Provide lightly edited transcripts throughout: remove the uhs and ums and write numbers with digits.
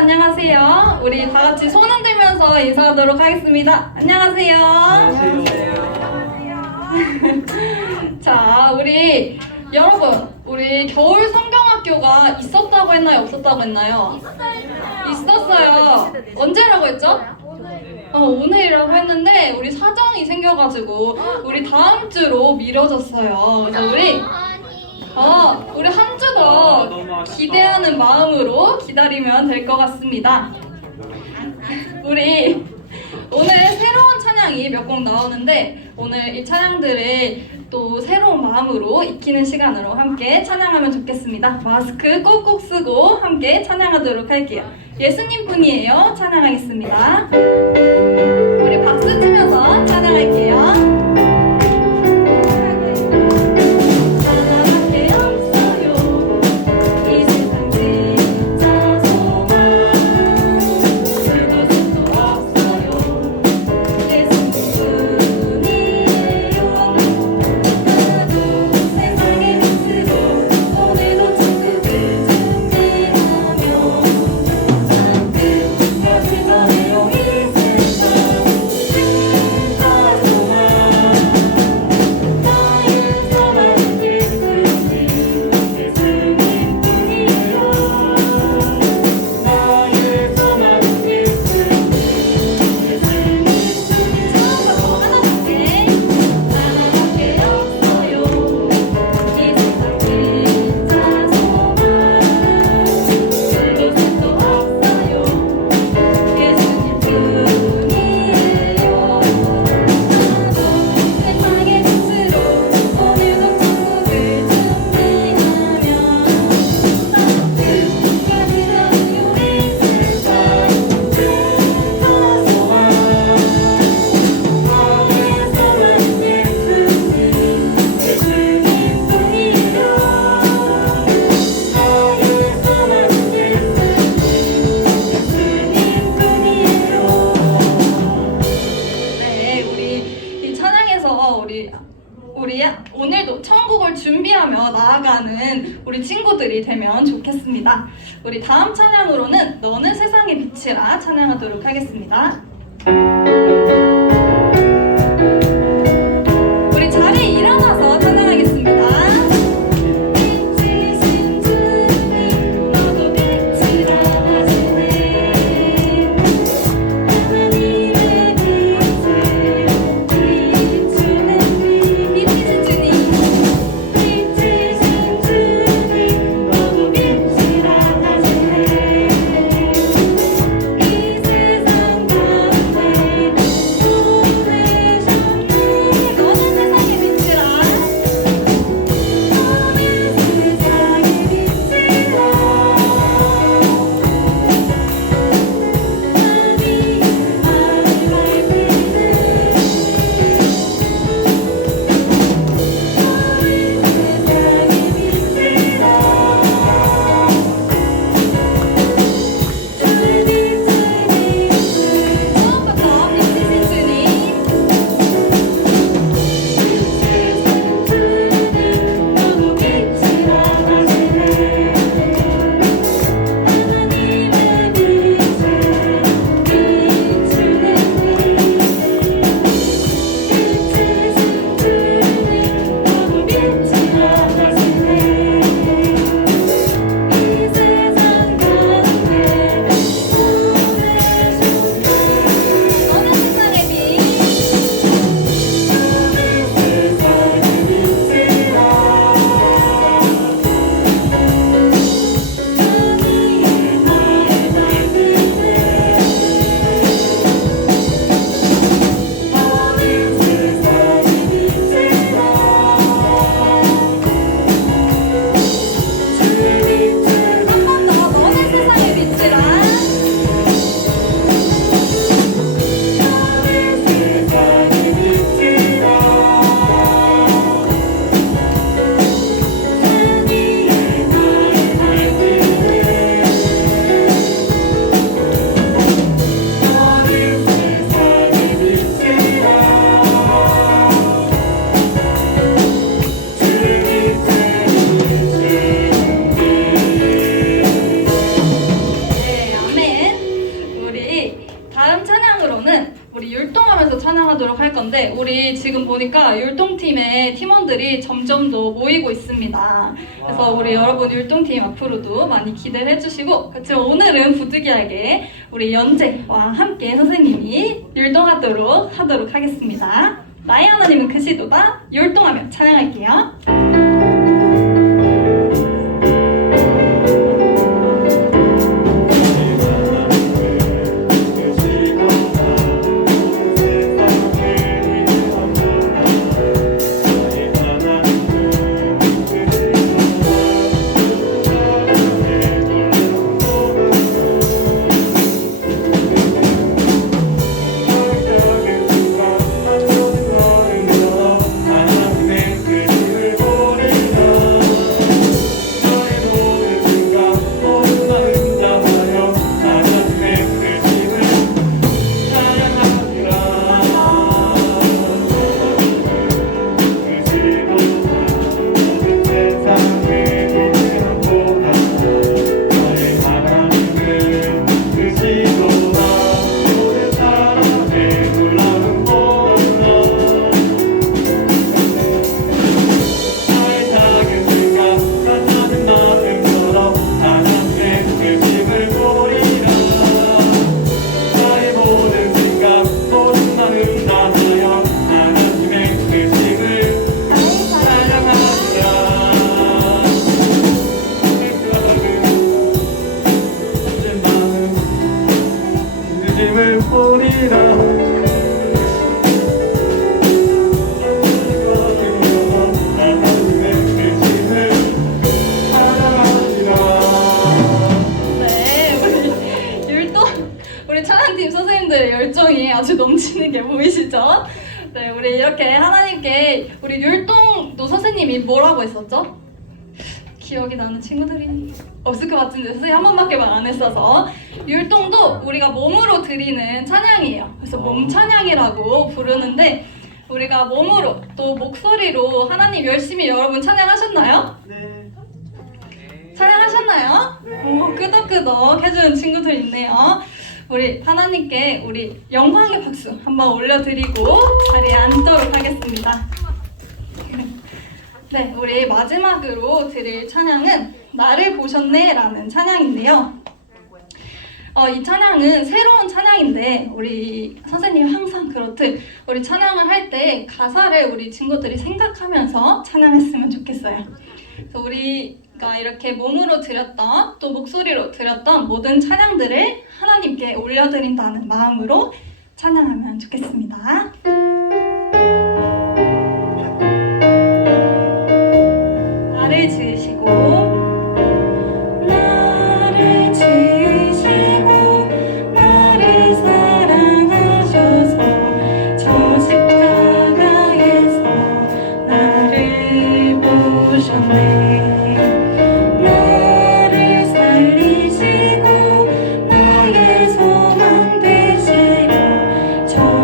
안녕하세요. 우리 다 같이 손 흔들면서 인사하도록 하겠습니다. 안녕하세요. 자, 우리 겨울 성경학교가 있었다고 했나요? 없었다고 했나요? 있었어요. 언제라고 했죠? 오늘이라고 했는데 우리 사정이 생겨가지고 우리 다음 주로 미뤄졌어요. 그래서 우리 한 주 더 기대하는 마음으로 기다리면 될 것 같습니다. 우리 오늘 새로운 찬양이 몇 곡 나오는데 오늘 이 찬양들을 또 새로운 마음으로 익히는 시간으로 함께 찬양하면 좋겠습니다. 마스크 꼭꼭 쓰고 함께 찬양하도록 할게요. 예수님 뿐이에요. 찬양하겠습니다. 우리 박수 치면서 찬양할게요. 오늘도 천국을 준비하며 나아가는 우리 친구들이 되면 좋겠습니다. 우리 다음 찬양으로는 너는 세상의 빛이라 찬양하도록 하겠습니다. 우리 자리에 일어나서 찬양하겠습니다. 건데 우리 지금 보니까 율동팀의 팀원들이 점점 더 모이고 있습니다. 그래서 우리 여러분 율동팀 앞으로도 많이 기대를 해주시고 그렇지만 오늘은 부득이하게 우리 연재와 함께 선생님이 율동하도록 하겠습니다. 나의 하나님은 그 시도다 율동하며 찬양할게요. 열정이 아주 넘치는 게 보이시죠? 네, 우리 이렇게 하나님께 우리 율동도 선생님이 뭐라고 했었죠? 기억이 나는 친구들이 없을 것 같은데 선생님 한 번밖에 말 안 했어서 율동도 우리가 몸으로 드리는 찬양이에요. 그래서 몸 찬양이라고 부르는데 우리가 몸으로 또 목소리로 하나님 열심히 여러분 찬양하셨나요? 네. 찬양하셨나요? 오, 끄덕끄덕 해주는 친구들 있네요. 우리 하나님께 우리 영광의 박수 한번 올려드리고 자리에 앉도록 하겠습니다. 네, 우리 마지막으로 드릴 찬양은 나를 보셨네 라는 찬양인데요. 이 찬양은 새로운 찬양인데 우리 선생님이 항상 그렇듯 우리 찬양을 할 때 가사를 우리 친구들이 생각하면서 찬양했으면 좋겠어요. 그래서 우리가 이렇게 몸으로 드렸던 또 목소리로 드렸던 모든 찬양들을 하나님께 올려드린다는 마음으로 찬양하면 좋겠습니다. 나를 지으시고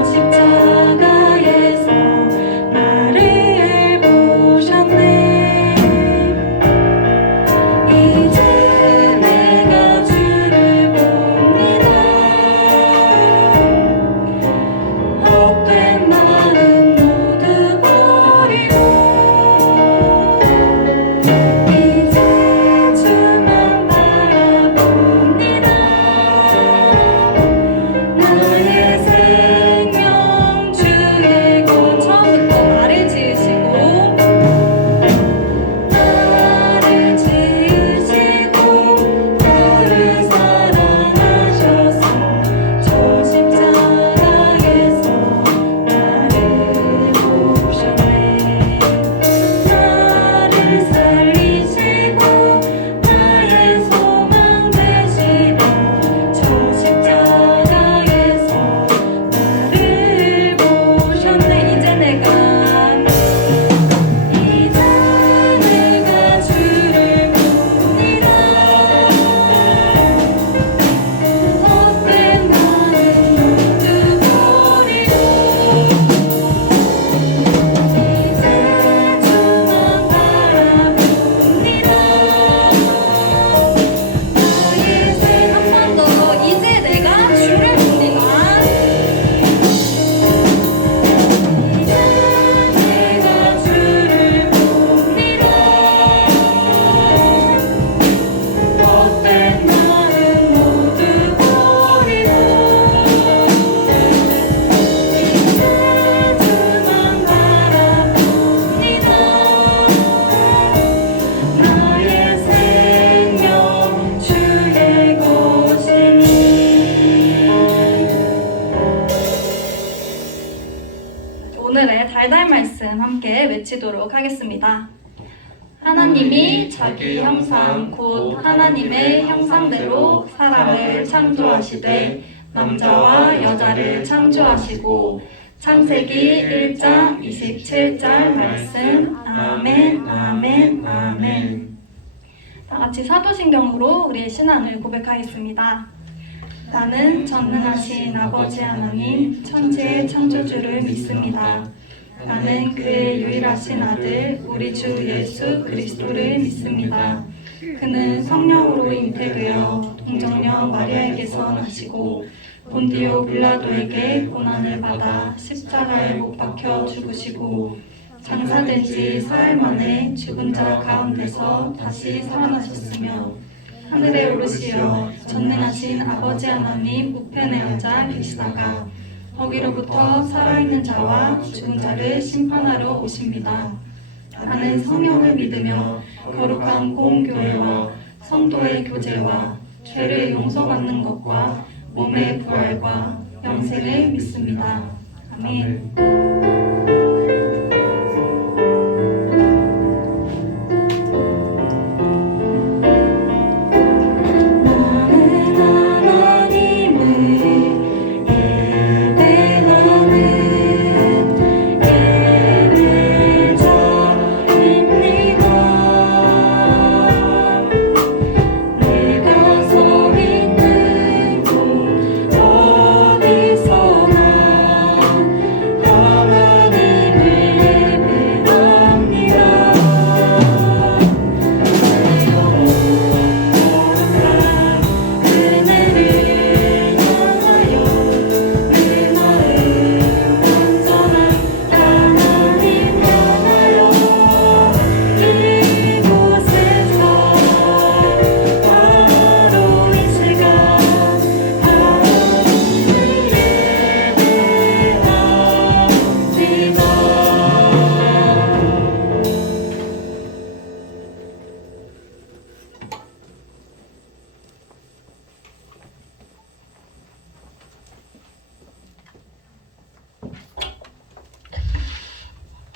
십자가 말씀 함께 외치도록 하겠습니다. 하나님이 자기 형상 곧 하나님의 형상대로 사람을 창조하시되 남자와 여자를 창조하시고. 창세기 1장 27절 말씀. 아멘, 아멘, 아멘. 다 같이 사도신경으로 우리의 신앙을 고백하겠습니다. 나는 전능하신 아버지 하나님 천지의 창조주를 믿습니다. 나는 그의 유일하신 아들 우리 주 예수 그리스도를 믿습니다. 그는 성령으로 잉태되어 동정녀 마리아에게서 나시고 본디오 빌라도에게 고난을 받아 십자가에 못 박혀 죽으시고 장사된 지 사흘 만에 죽은 자 가운데서 다시 살아나셨으며 하늘에 오르시어 전능하신 아버지 하나님 우편에 앉아 계시다가 거기로부터 살아있는 자와 죽은 자를 심판하러 오십니다. 나는 성령을 믿으며 거룩한 공교회와 성도의 교제와 죄를 용서받는 것과 몸의 부활과 영생을 믿습니다. 아멘.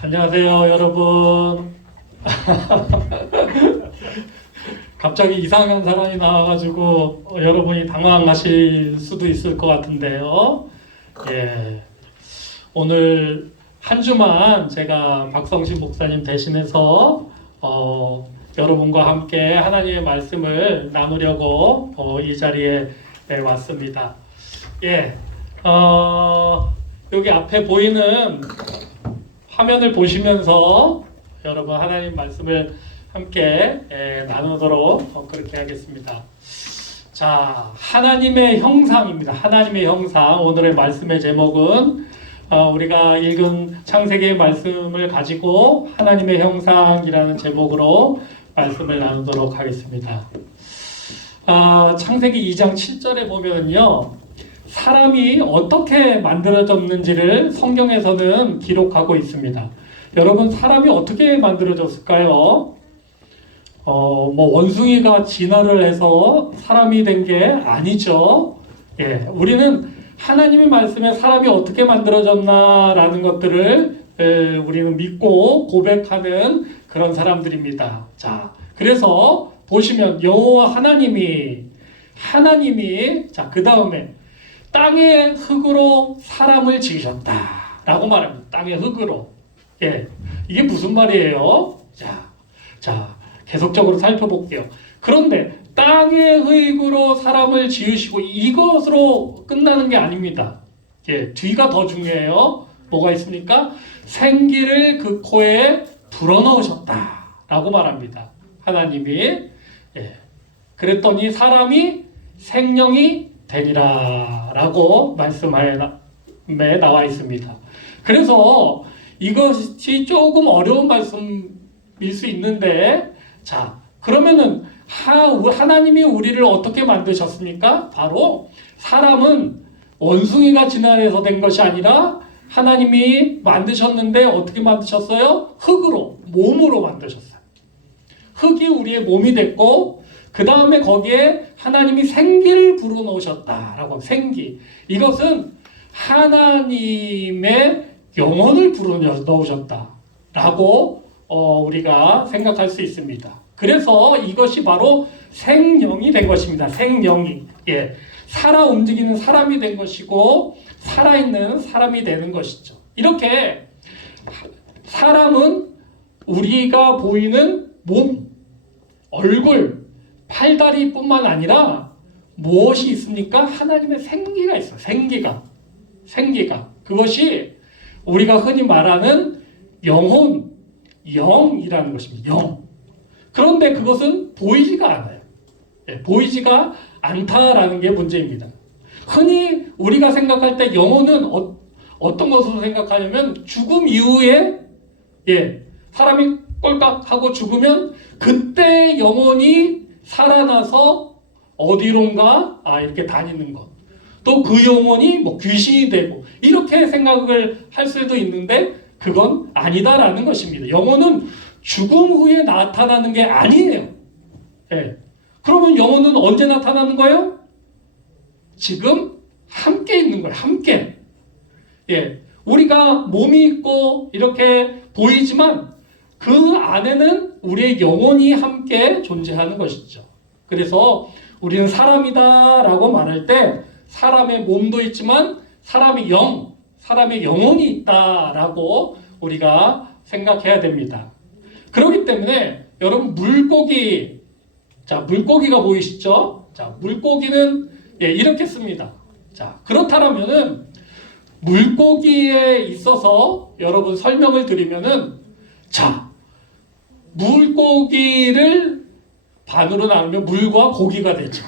안녕하세요, 여러분. 갑자기 이상한 사람이 나와가지고 여러분이 당황하실 수도 있을 것 같은데요. 예, 오늘 한 주만 제가 박성신 목사님 대신해서 여러분과 함께 하나님의 말씀을 나누려고 이 자리에 왔습니다. 예, 여기 앞에 보이는 화면을 보시면서 여러분 하나님 말씀을 함께 나누도록 그렇게 하겠습니다. 자, 하나님의 형상입니다. 하나님의 형상. 오늘의 말씀의 제목은 우리가 읽은 창세기의 말씀을 가지고 하나님의 형상이라는 제목으로 말씀을 나누도록 하겠습니다. 창세기 2장 7절에 보면요, 사람이 어떻게 만들어졌는지를 성경에서는 기록하고 있습니다. 여러분, 사람이 어떻게 만들어졌을까요? 원숭이가 진화를 해서 사람이 된 게 아니죠. 예, 우리는 하나님의 말씀에 사람이 어떻게 만들어졌나라는 것들을 우리는 믿고 고백하는 그런 사람들입니다. 자, 그래서 보시면 여호와 하나님이 자, 그 다음에 땅의 흙으로 사람을 지으셨다라고 말합니다. 땅의 흙으로. 예, 이게 무슨 말이에요? 자, 계속적으로 살펴볼게요. 그런데 땅의 흙으로 사람을 지으시고 이것으로 끝나는 게 아닙니다. 예, 뒤가 더 중요해요. 뭐가 있습니까? 생기를 그 코에 불어넣으셨다라고 말합니다. 하나님이. 예, 그랬더니 사람이 생명이 되리라 라고 말씀에 나와 있습니다. 그래서 이것이 조금 어려운 말씀일 수 있는데, 자, 그러면은 하나님이 우리를 어떻게 만드셨습니까? 바로 사람은 원숭이가 진화해서 된 것이 아니라 하나님이 만드셨는데 어떻게 만드셨어요? 흙으로, 몸으로 만드셨어요. 흙이 우리의 몸이 됐고, 그 다음에 거기에 하나님이 생기를 불어넣으셨다라고. 생기, 이것은 하나님의 영혼을 불어넣으셨다. 라고 우리가 생각할 수 있습니다. 그래서 이것이 바로 생명이 된 것입니다. 생명이. 예. 살아 움직이는 사람이 된 것이고 살아있는 사람이 되는 것이죠. 이렇게 사람은 우리가 보이는 몸, 얼굴, 팔다리뿐만 아니라 무엇이 있습니까? 하나님의 생기가 있어요. 생기가. 그것이 우리가 흔히 말하는 영혼, 영이라는 것입니다. 영. 그런데 그것은 보이지가 않아요. 예, 보이지가 않다라는 게 문제입니다. 흔히 우리가 생각할 때 영혼은 어떤 것으로 생각하냐면 죽음 이후에 사람이 꼴깍하고 죽으면 그때 영혼이 살아나서 어디론가 이렇게 다니는 것. 또 그 영혼이 뭐 귀신이 되고 이렇게 생각을 할 수도 있는데 그건 아니다라는 것입니다. 영혼은 죽음 후에 나타나는 게 아니에요. 예. 그러면 영혼은 언제 나타나는 거예요? 지금 함께 있는 거예요. 함께. 예. 우리가 몸이 있고 이렇게 보이지만 그 안에는 우리의 영혼이 함께 존재하는 것이죠. 그래서 우리는 사람이다라고 말할 때 사람의 몸도 있지만 사람의 영혼이 있다라고 우리가 생각해야 됩니다. 그렇기 때문에 여러분 물고기가 보이시죠? 자, 물고기는 이렇게 씁니다. 자, 그렇다면은 물고기에 있어서 여러분 설명을 드리면은 자, 물고기를 반으로 나누면 물과 고기가 되죠.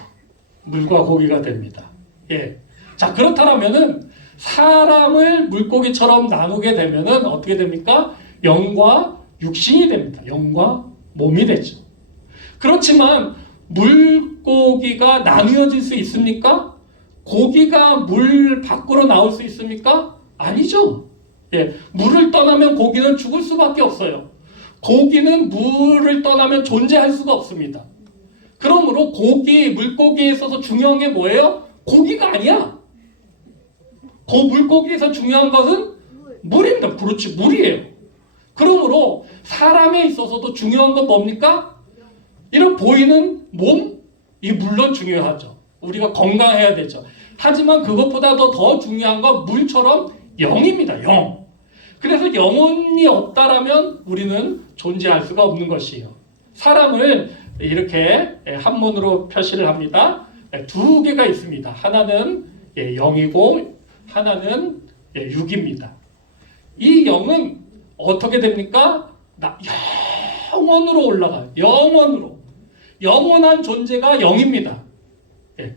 물과 고기가 됩니다. 예. 자, 그렇다면은 사람을 물고기처럼 나누게 되면은 어떻게 됩니까? 영과 육신이 됩니다. 영과 몸이 되죠. 그렇지만 물고기가 나누어질 수 있습니까? 고기가 물 밖으로 나올 수 있습니까? 아니죠. 예. 물을 떠나면 고기는 죽을 수밖에 없어요. 고기는 물을 떠나면 존재할 수가 없습니다. 그러므로 물고기에 있어서 중요한 게 뭐예요? 고기가 아니야. 그 물고기에서 중요한 것은 물입니다. 그렇지, 물이에요. 그러므로 사람에 있어서도 중요한 건 뭡니까? 이런 보이는 몸이 물론 중요하죠. 우리가 건강해야 되죠. 하지만 그것보다도 더 중요한 건 물처럼 영입니다. 영. 그래서 영혼이 없다라면 우리는 존재할 수가 없는 것이에요. 사람을 이렇게 한문으로 표시를 합니다. 두 개가 있습니다. 하나는 영이고 하나는 육입니다. 이 영은 어떻게 됩니까? 영원으로 올라가요. 영원으로. 영원한 존재가 영입니다.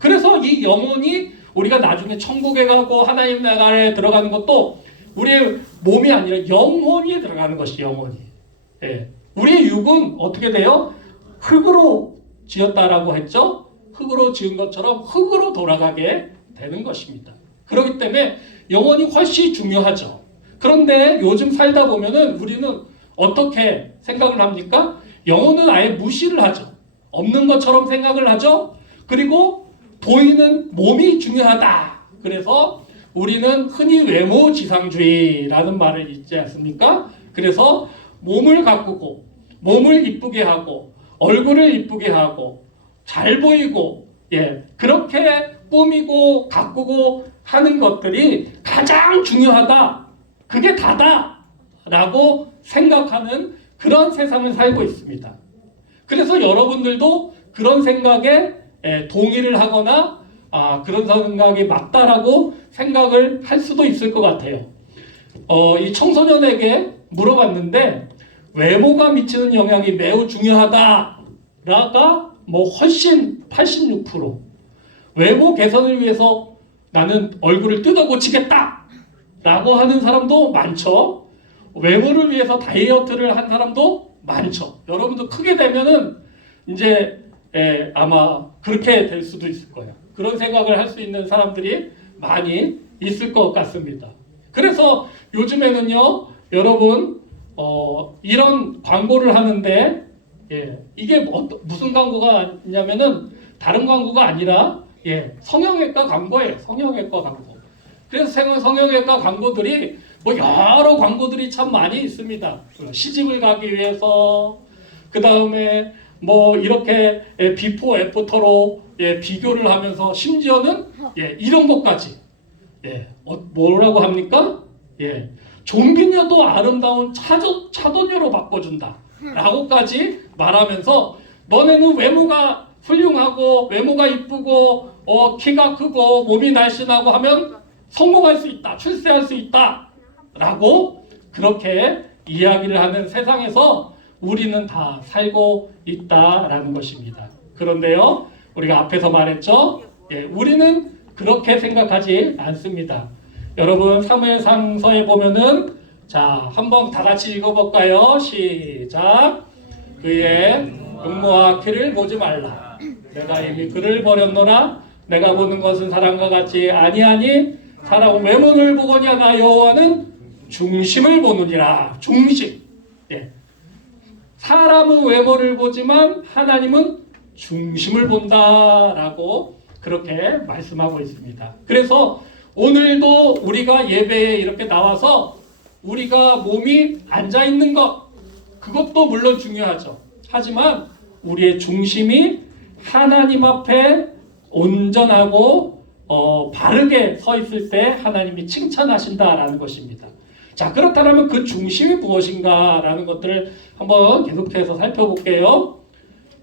그래서 이 영혼이 우리가 나중에 천국에 가고 하나님 나라에 들어가는 것도 우리의 몸이 아니라 영혼이 들어가는 것이 영혼이. 우리의 육은 어떻게 돼요? 흙으로 지었다라고 했죠? 흙으로 지은 것처럼 흙으로 돌아가게 되는 것입니다. 그렇기 때문에 영혼이 훨씬 중요하죠. 그런데 요즘 살다 보면은 우리는 어떻게 생각을 합니까? 영혼은 아예 무시를 하죠. 없는 것처럼 생각을 하죠. 그리고 보이는 몸이 중요하다. 그래서 우리는 흔히 외모지상주의라는 말을 있지 않습니까? 그래서 몸을 가꾸고 몸을 이쁘게 하고 얼굴을 이쁘게 하고 잘 보이고 그렇게 꾸미고 가꾸고 하는 것들이 가장 중요하다. 그게 다다. 라고 생각하는 그런 세상을 살고 있습니다. 그래서 여러분들도 그런 생각에 동의를 하거나 그런 생각이 맞다라고 생각을 할 수도 있을 것 같아요. 이 청소년에게 물어봤는데 외모가 미치는 영향이 매우 중요하다라가 훨씬 86%. 외모 개선을 위해서 나는 얼굴을 뜯어 고치겠다 라고 하는 사람도 많죠. 외모를 위해서 다이어트를 한 사람도 많죠. 여러분도 크게 되면은 이제 아마 그렇게 될 수도 있을 거예요. 그런 생각을 할 수 있는 사람들이 많이 있을 것 같습니다. 그래서 요즘에는요, 여러분 이런 광고를 하는데 이게 무슨 광고가 있냐면은 다른 광고가 아니라 성형외과 광고예요. 성형외과 광고. 그래서 성형외과 광고들이 뭐 여러 광고들이 참 많이 있습니다. 시집을 가기 위해서, 그 다음에 뭐 이렇게 비포 애프터로 비교를 하면서 심지어는 이런 것까지 뭐라고 합니까? 좀비녀도 아름다운 차도녀로 바꿔준다 라고까지 말하면서 너네는 외모가 훌륭하고 외모가 이쁘고 키가 크고 몸이 날씬하고 하면 성공할 수 있다, 출세할 수 있다 라고 그렇게 이야기를 하는 세상에서 우리는 다 살고 있다라는 것입니다. 그런데요, 우리가 앞에서 말했죠. 우리는 그렇게 생각하지 않습니다. 여러분 사무엘상서에 보면은 자 한번 다 같이 읽어볼까요? 시작. 그의 음모와 키를 보지 말라. 내가 이미 그를 버렸노라. 내가 보는 것은 사람과 같이 아니하니 사람은 외모를 보거니와 나 여호와는 중심을 보느니라. 중심. 사람은 외모를 보지만 하나님은 중심을 본다라고 그렇게 말씀하고 있습니다. 그래서 오늘도 우리가 예배에 이렇게 나와서 우리가 몸이 앉아 있는 것, 그것도 물론 중요하죠. 하지만 우리의 중심이 하나님 앞에 온전하고 바르게 서 있을 때 하나님이 칭찬하신다라는 것입니다. 자, 그렇다면 그 중심이 무엇인가라는 것들을 한번 계속해서 살펴볼게요.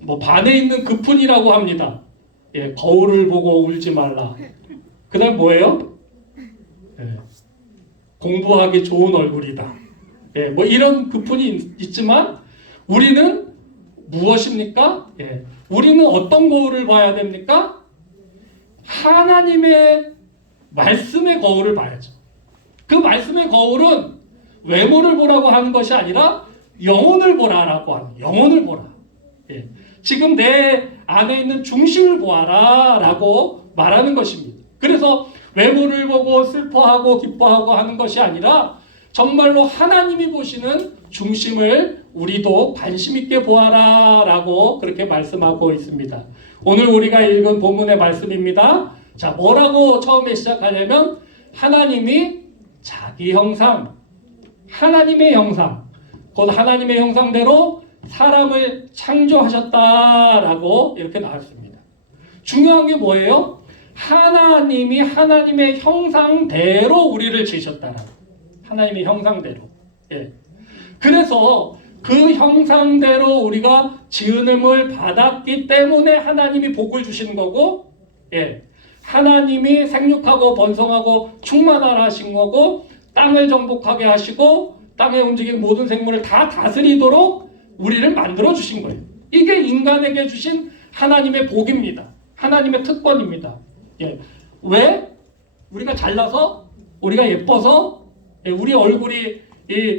뭐 반에 있는 그뿐이라고 합니다. 거울을 보고 울지 말라. 그 다음 뭐예요? 공부하기 좋은 얼굴이다. 뭐 이런 그뿐이 있지만 우리는 무엇입니까? 우리는 어떤 거울을 봐야 됩니까? 하나님의 말씀의 거울을 봐야죠. 그 말씀의 거울은 외모를 보라고 하는 것이 아니라 영혼을 보라라고 하는, 영혼을 보라. 지금 내 안에 있는 중심을 보아라 라고 말하는 것입니다. 그래서 외모를 보고 슬퍼하고 기뻐하고 하는 것이 아니라 정말로 하나님이 보시는 중심을 우리도 관심 있게 보아라 라고 그렇게 말씀하고 있습니다. 오늘 우리가 읽은 본문의 말씀입니다. 자, 뭐라고 처음에 시작하냐면 하나님이 자기 형상, 하나님의 형상, 곧 하나님의 형상대로 사람을 창조하셨다라고 이렇게 나왔습니다. 중요한 게 뭐예요? 하나님이 하나님의 형상대로 우리를 지으셨다. 하나님의 형상대로. 그래서 그 형상대로 우리가 지음을 받았기 때문에 하나님이 복을 주시는 거고, 하나님이 생육하고 번성하고 충만하라 하신 거고, 땅을 정복하게 하시고 땅에 움직이는 모든 생물을 다 다스리도록 우리를 만들어 주신 거예요. 이게 인간에게 주신 하나님의 복입니다. 하나님의 특권입니다. 왜? 우리가 잘나서, 우리가 예뻐서, 우리 얼굴이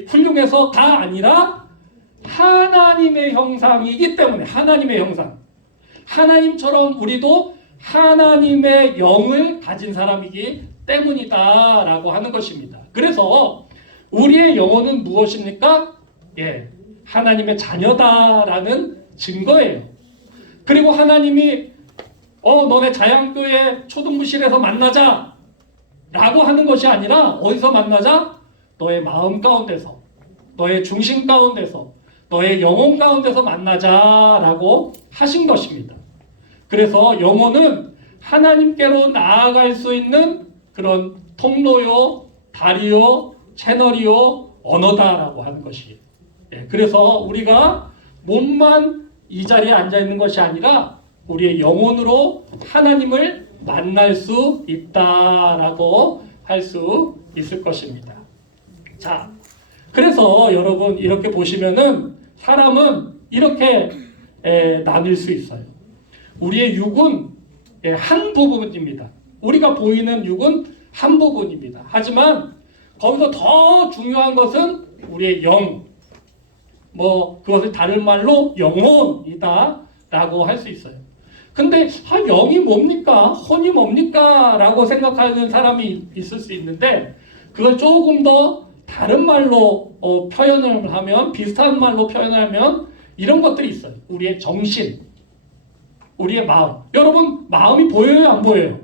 훌륭해서가 아니라 하나님의 형상이기 때문에, 하나님의 형상. 하나님처럼 우리도 하나님의 영을 가진 사람이기 때문이다라고 하는 것입니다. 그래서 우리의 영혼은 무엇입니까? 하나님의 자녀다라는 증거예요. 그리고 하나님이 너네 자양교회 초등부실에서 만나자 라고 하는 것이 아니라 어디서 만나자? 너의 마음 가운데서, 너의 중심 가운데서, 너의 영혼 가운데서 만나자라고 하신 것입니다. 그래서 영혼은 하나님께로 나아갈 수 있는 그런 통로요, 다리요, 채널이요, 언어다라고 하는 것이에요. 그래서 우리가 몸만 이 자리에 앉아 있는 것이 아니라 우리의 영혼으로 하나님을 만날 수 있다라고 할 수 있을 것입니다. 자, 그래서 여러분 이렇게 보시면은 사람은 이렇게 나뉠 수 있어요. 우리의 육은 한 부분입니다. 우리가 보이는 육은 한 부분입니다. 하지만 거기서 더 중요한 것은 우리의 영, 그것을 다른 말로 영혼이다 라고 할 수 있어요. 근데 영이 뭡니까? 혼이 뭡니까? 라고 생각하는 사람이 있을 수 있는데 그걸 조금 더 다른 말로 표현을 하면, 비슷한 말로 표현하면 이런 것들이 있어요. 우리의 정신, 우리의 마음. 여러분 마음이 보여요? 안 보여요?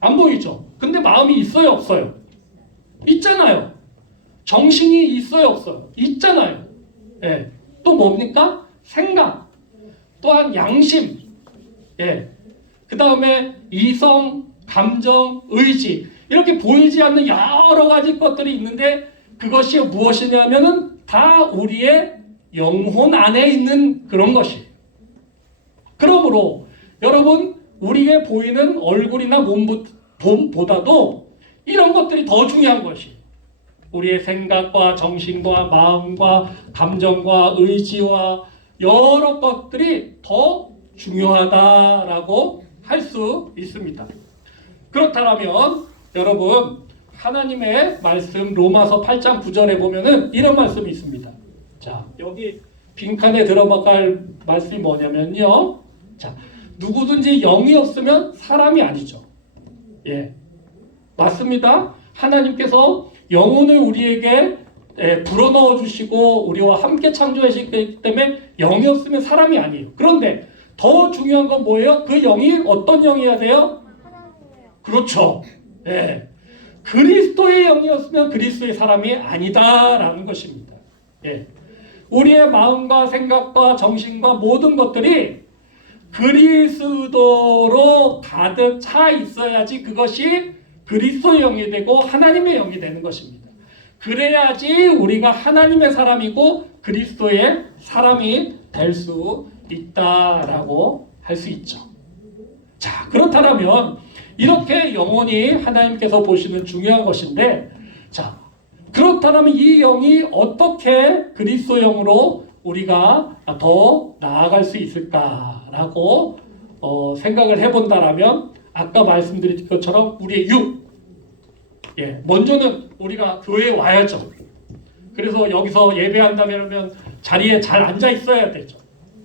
안 보이죠? 근데 마음이 있어요, 없어요? 있잖아요. 정신이 있어요, 없어요? 있잖아요. 예. 또 뭡니까? 생각. 또한 양심. 예. 그 다음에 이성, 감정, 의지. 이렇게 보이지 않는 여러 가지 것들이 있는데 그것이 무엇이냐면은 다 우리의 영혼 안에 있는 그런 것이. 그러므로 여러분 우리에게 보이는 얼굴이나 몸보다도 이런 것들이 더 중요한 것이 우리의 생각과 정신과 마음과 감정과 의지와 여러 것들이 더 중요하다라고 할 수 있습니다. 그렇다면 여러분 하나님의 말씀 로마서 8장 9절에 보면은 이런 말씀이 있습니다. 자, 여기 빈칸에 들어갈 말씀이 뭐냐면요. 자, 누구든지 영이 없으면 사람이 아니죠. 예. 맞습니다. 하나님께서 영혼을 우리에게 불어넣어 주시고 우리와 함께 창조하시기 때문에 영이 없으면 사람이 아니에요. 그런데 더 중요한 건 뭐예요? 그 영이 어떤 영이어야 돼요? 그렇죠. 예. 그리스도의 영이었으면 그리스도의 사람이 아니다라는 것입니다. 예. 우리의 마음과 생각과 정신과 모든 것들이 그리스도로 가득 차 있어야지 그것이 그리스도의 영이 되고 하나님의 영이 되는 것입니다. 그래야지 우리가 하나님의 사람이고 그리스도의 사람이 될 수 있다라고 할 수 있죠. 자, 그렇다면 이렇게 영혼이 하나님께서 보시는 중요한 것인데, 자, 그렇다면 이 영이 어떻게 그리스도 영으로 우리가 더 나아갈 수 있을까라고 생각을 해본다라면 아까 말씀드린 것처럼 우리의 예, 먼저는 우리가 교회에 와야죠. 그래서 여기서 예배한다면 자리에 잘 앉아 있어야 되죠.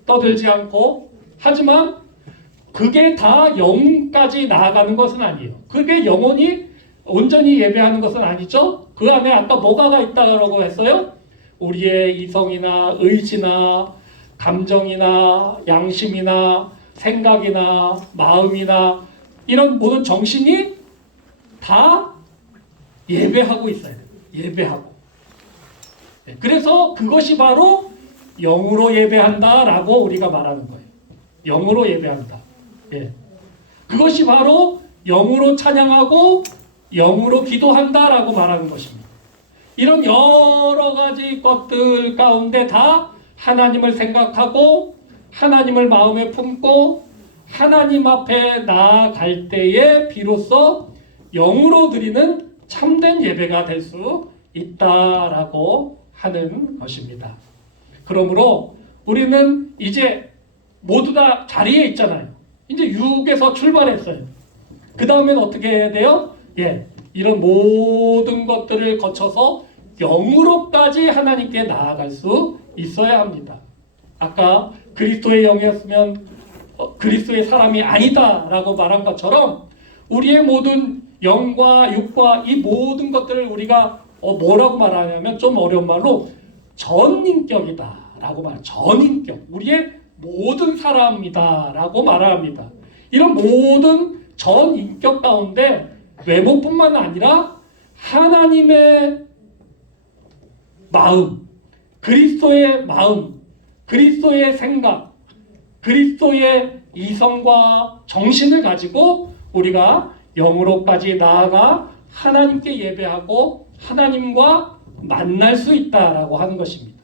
떠들지 않고. 하지만 그게 다 영까지 나아가는 것은 아니에요. 그게 영혼이 온전히 예배하는 것은 아니죠. 그 안에 아까 뭐가 있다고 했어요? 우리의 이성이나 의지나 감정이나 양심이나 생각이나 마음이나 이런 모든 정신이 다 예배하고 있어야 돼요. 예배하고. 그래서 그것이 바로 영으로 예배한다라고 우리가 말하는 거예요. 영으로 예배한다. 예. 그것이 바로 영으로 찬양하고 영으로 기도한다라고 말하는 것입니다. 이런 여러 가지 것들 가운데 다 하나님을 생각하고 하나님을 마음에 품고 하나님 앞에 나아갈 때에 비로소 영으로 드리는 참된 예배가 될 수 있다라고 하는 것입니다. 그러므로 우리는 이제 모두 다 자리에 있잖아요. 이제 육에서 출발했어요. 그 다음엔 어떻게 해야 돼요? 예, 이런 모든 것들을 거쳐서 영으로까지 하나님께 나아갈 수 있어야 합니다. 아까 그리스도의 영이었으면 그리스도의 사람이 아니다라고 말한 것처럼 우리의 모든 영과 육과 이 모든 것들을 우리가 뭐라고 말하냐면 좀 어려운 말로 전인격이다라고 말해요. 전인격. 우리의 모든 사람이다라고 말합니다. 이런 모든 전인격 가운데 외모뿐만 아니라 하나님의 마음, 그리스도의 마음, 그리스도의 생각, 그리스도의 이성과 정신을 가지고 우리가 영으로까지 나아가 하나님께 예배하고 하나님과 만날 수 있다라고 하는 것입니다.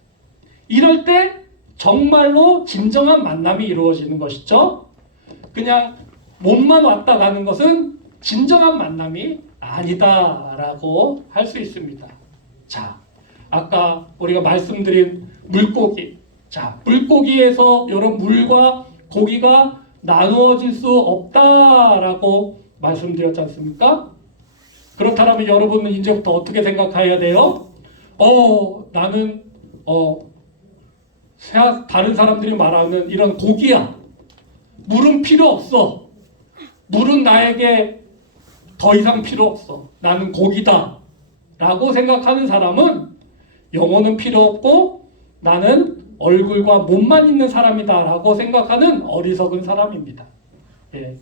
이럴 때 정말로 진정한 만남이 이루어지는 것이죠. 그냥 몸만 왔다 가는 것은 진정한 만남이 아니다라고 할 수 있습니다. 자, 아까 우리가 말씀드린 물고기. 자, 물고기에서 이런 물과 고기가 나누어질 수 없다라고 말씀드렸지 않습니까? 그렇다면 여러분은 이제부터 어떻게 생각해야 돼요? 나는 다른 사람들이 말하는 이런 고기야. 물은 필요 없어. 물은 나에게 더 이상 필요 없어. 나는 고기다. 라고 생각하는 사람은 영혼은 필요 없고 나는 얼굴과 몸만 있는 사람이다. 라고 생각하는 어리석은 사람입니다. 예.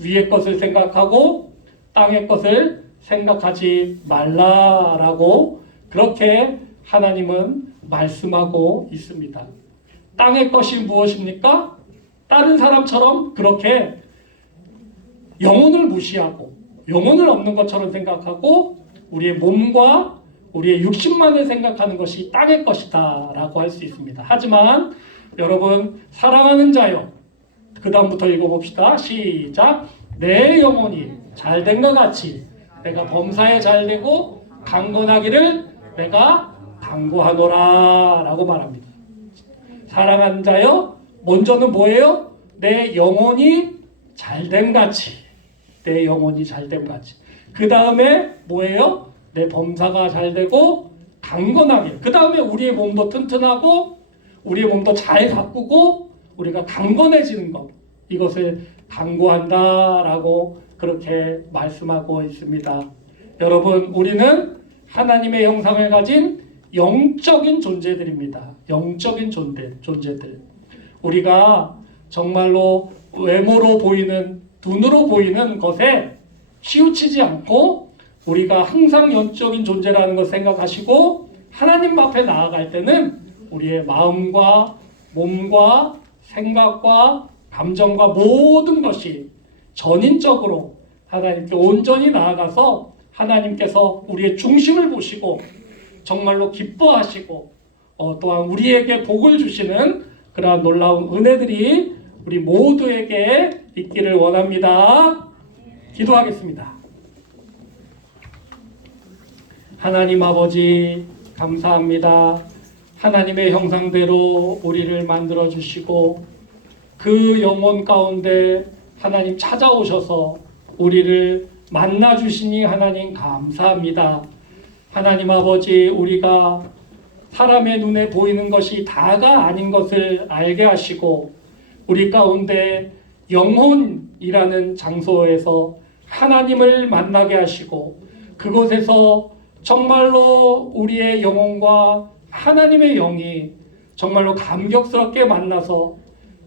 위의 것을 생각하고 땅의 것을 생각하지 말라라고 그렇게 하나님은 말씀하고 있습니다. 땅의 것이 무엇입니까? 다른 사람처럼 그렇게 영혼을 무시하고 영혼을 없는 것처럼 생각하고 우리의 몸과 우리의 육신만을 생각하는 것이 땅의 것이다 라고 할 수 있습니다. 하지만 여러분, 사랑하는 자여, 그 다음부터 읽어봅시다. 시작. 내 영혼이 잘된 것 같이 내가 범사에 잘되고 강건하기를 내가 당부하노라 라고 말합니다. 사랑하는 자여, 먼저는 뭐예요? 내 영혼이 잘됨 같이, 내 영혼이 잘됨 같이. 그 다음에 뭐예요? 내 범사가 잘되고 강건하게. 그 다음에 우리의 몸도 튼튼하고 우리의 몸도 잘 가꾸고 우리가 강건해지는 것, 이것을 강구한다라고 그렇게 말씀하고 있습니다. 여러분, 우리는 하나님의 형상을 가진 영적인 존재들입니다. 영적인 존재들. 우리가 정말로 외모로 보이는, 눈으로 보이는 것에 치우치지 않고 우리가 항상 영적인 존재라는 것을 생각하시고 하나님 앞에 나아갈 때는 우리의 마음과 몸과 생각과 감정과 모든 것이 전인적으로 하나님께 온전히 나아가서 하나님께서 우리의 중심을 보시고 정말로 기뻐하시고 또한 우리에게 복을 주시는 그러한 놀라운 은혜들이 우리 모두에게 있기를 원합니다. 기도하겠습니다. 하나님 아버지, 감사합니다. 하나님의 형상대로 우리를 만들어 주시고 그 영혼 가운데 하나님 찾아오셔서 우리를 만나 주시니 하나님 감사합니다. 하나님 아버지, 우리가 사람의 눈에 보이는 것이 다가 아닌 것을 알게 하시고 우리 가운데 영혼이라는 장소에서 하나님을 만나게 하시고 그곳에서 정말로 우리의 영혼과 하나님의 영이 정말로 감격스럽게 만나서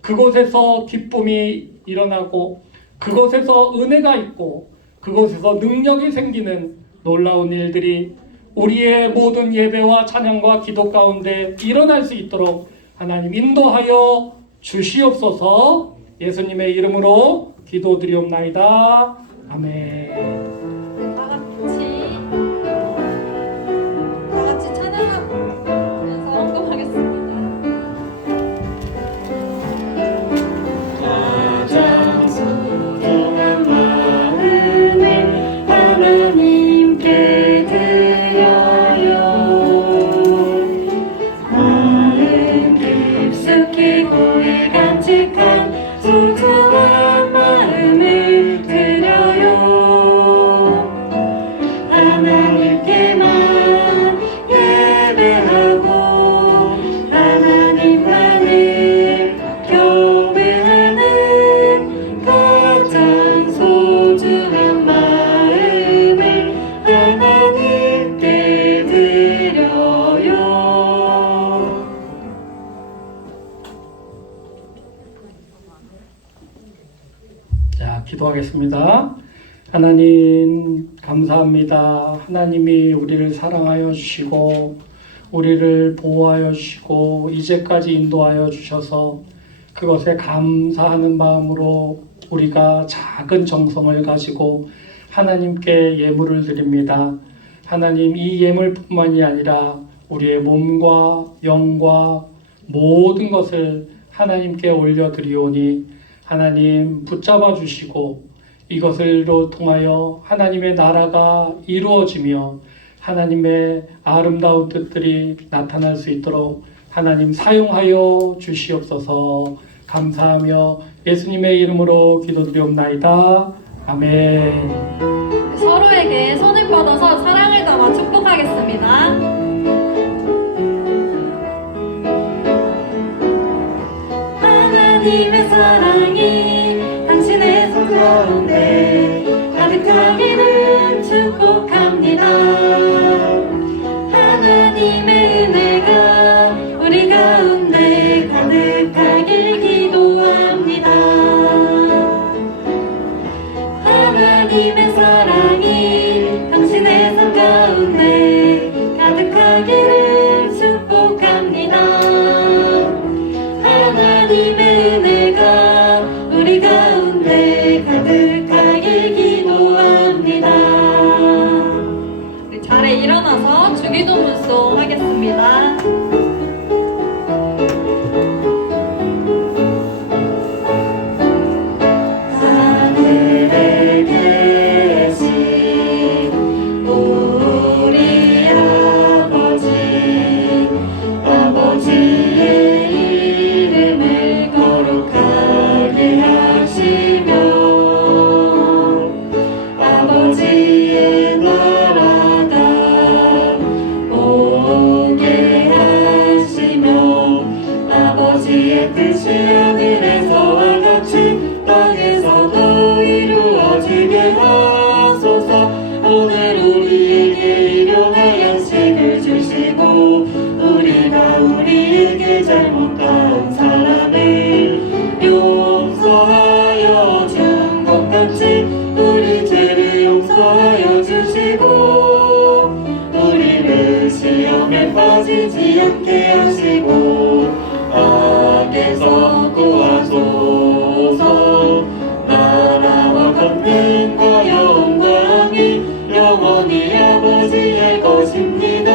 그곳에서 기쁨이 일어나고 그곳에서 은혜가 있고 그곳에서 능력이 생기는 놀라운 일들이 우리의 모든 예배와 찬양과 기도 가운데 일어날 수 있도록 하나님 인도하여 주시옵소서. 예수님의 이름으로 기도드리옵나이다. 아멘. 다 같이 찬양하면서 헌금하겠습니다. 가장 소중한 마음을 하나님께 드려요. 마음 깊숙이 고에 간직한 소중한 마음을 드려요. 하나님께만 예배하고 하나님만을 경배하는 가장 소중한 마음을 하나님께 드려요. 자, 기도하겠습니다. 하나님 감사합니다. 하나님이 우리를 사랑하여 주시고 우리를 보호하여 주시고 이제까지 인도하여 주셔서 그것에 감사하는 마음으로 우리가 작은 정성을 가지고 하나님께 예물을 드립니다. 하나님, 이 예물뿐만이 아니라 우리의 몸과 영과 모든 것을 하나님께 올려드리오니 하나님 붙잡아 주시고 이것을로 통하여 하나님의 나라가 이루어지며 하나님의 아름다운 뜻들이 나타날 수 있도록 하나님 사용하여 주시옵소서. 감사하며 예수님의 이름으로 기도드리옵나이다. 아멘. 서로에게 손을 뻗어서 사랑을 담아 축복하겠습니다. 하나님의 사랑이 당신의 손 가운데 가득하기를 축복합니다. 하나님의 은혜가 우리 가운데 가득하길 기도합니다. 하나님 하나님의 사랑이 당신의 삶 가운데 가득하기를 축복합니다. 하나님의 은혜가 우리 가운데 가득하길 기도합니다. 우리 자리에 일어나서 주기도 문송 하겠습니다. 하늘에 계신 우리 아버지, 아버지의 이름을 거룩하게 하시며 아버지의 나라가 오게 하시며 아버지의 뜻이 하늘에서와 같이 땅에서도 이루어지게 하소서. 오늘 우리에게 일용할 양식을 주시고 우리가 우리에게 잘못한 사람을 용서하여 준 것 같이 우리 죄를 용서하여 주시고 우리를 시험에 빠지지 않게 하시고 악에서 구하소서. 나라와 권능과 영광이 영원히 아버지의 것입니다.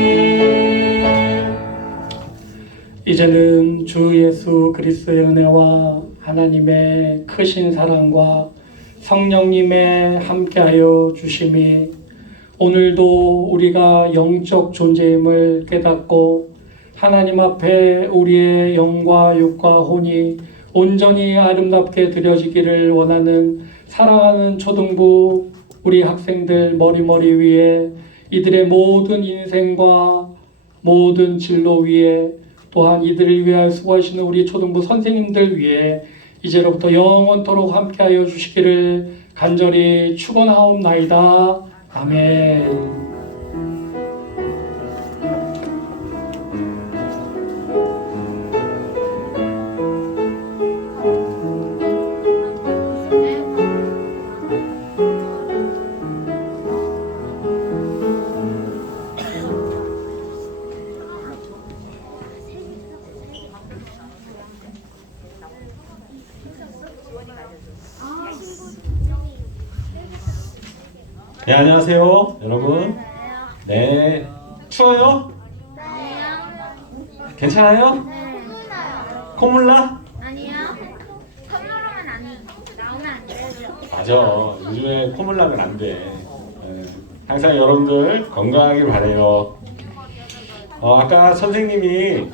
아멘. 이제는 주 예수 그리스도의 은혜와 하나님의 크신 사랑과 성령님의 함께하여 주심이 오늘도 우리가 영적 존재임을 깨닫고 하나님 앞에 우리의 영과 육과 혼이 온전히 아름답게 드려지기를 원하는 사랑하는 초등부 우리 학생들 머리머리 위에 이들의 모든 인생과 모든 진로 위에 또한 이들을 위하여 수고하시는 우리 초등부 선생님들 위해 이제로부터 영원토록 함께하여 주시기를 간절히 축원하옵나이다. 아멘. 네, 안녕하세요, 여러분. 네, 추워요? 괜찮아요? 콧물 나? 아니요. 선물하면 아니. 나오면 안 돼요. 맞아. 요즘에 콧물 나면 안 돼. 네, 항상 여러분들 건강하길 바래요. 아까 선생님이